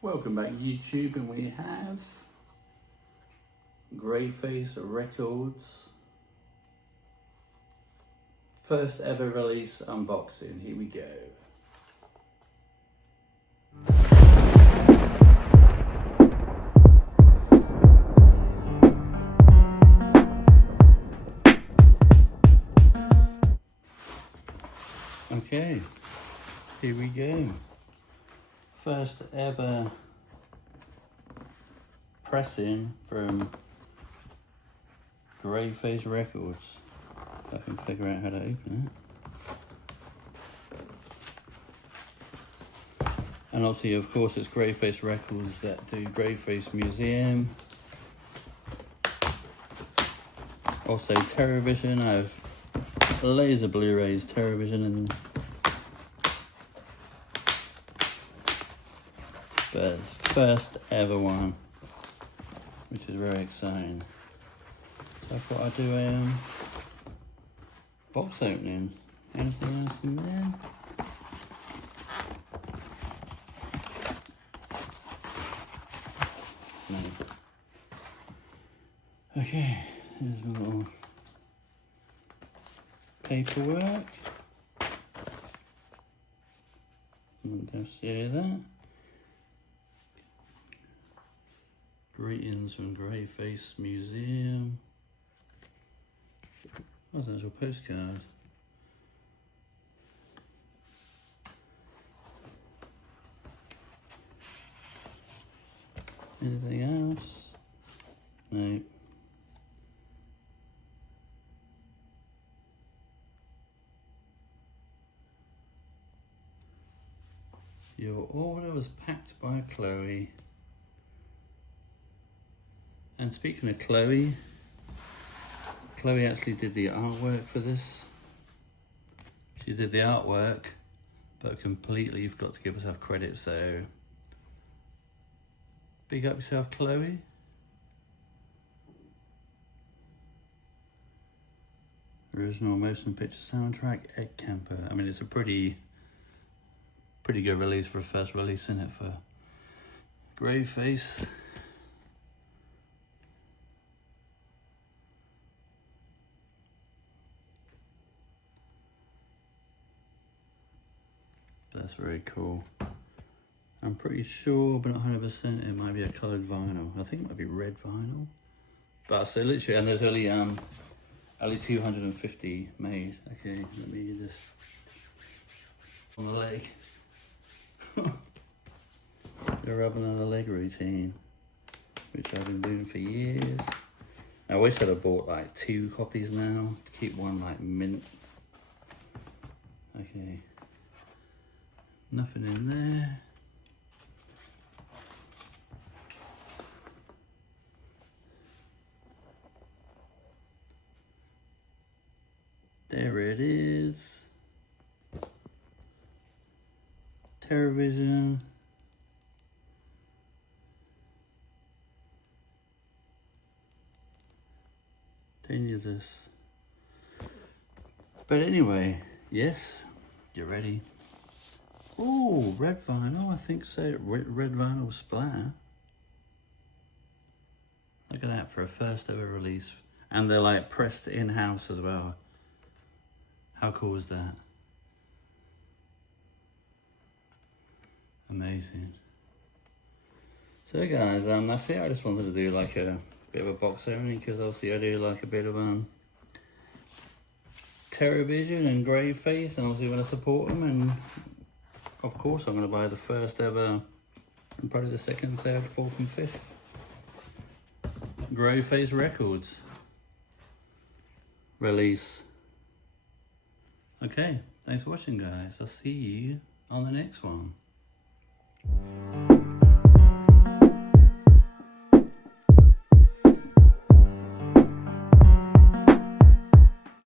Welcome back YouTube, and we have Graveface Records first ever release unboxing. Here we go. Okay, here we go. First ever pressing from Graveface Records. If I can figure out how to open it. And obviously, of course, it's Graveface Records that do Graveface Museum. Also Terrorvision. I have laser Blu-rays, Terrorvision, and but first ever one, which is very exciting. So I thought I'd do a box opening. Anything else in there? No. Okay, here's a little paperwork. Go see that. Greetings from Graveface Museum. Oh, there's a postcard. Anything else? No. Your order was packed by Chloe. And speaking of Chloe actually did the artwork for this. She did the artwork, but completely forgot to give herself credit, so big up yourself, Chloe. Original motion picture soundtrack, Kemper. I mean, it's a pretty good release for a first release, isn't it, for Graveface? That's very cool. I'm pretty sure, but not 100%, it might be a coloured vinyl. I think it might be red vinyl. But so literally, and there's only 250 made. Okay, let me just on the leg. They're rubbing on the leg routine, which I've been doing for years. I wish I'd have bought like 2 copies now to keep one like mint. Okay. Nothing in there. There it is. Terrorvision. Don't use this. But anyway, yes, you ready? Oh, red vinyl, I think so. Red vinyl splatter. Look at that for a first ever release. And they're like pressed in-house as well. How cool is that? Amazing. So guys, that's it. I just wanted to do like a bit of a box opening, because obviously I do like a bit of Terrorvision and Graveface, and obviously want to support them, and of course I'm going to buy the first ever, and probably the second, third, fourth and fifth Graveface Records release. Okay, thanks for watching guys. I'll see you on the next one.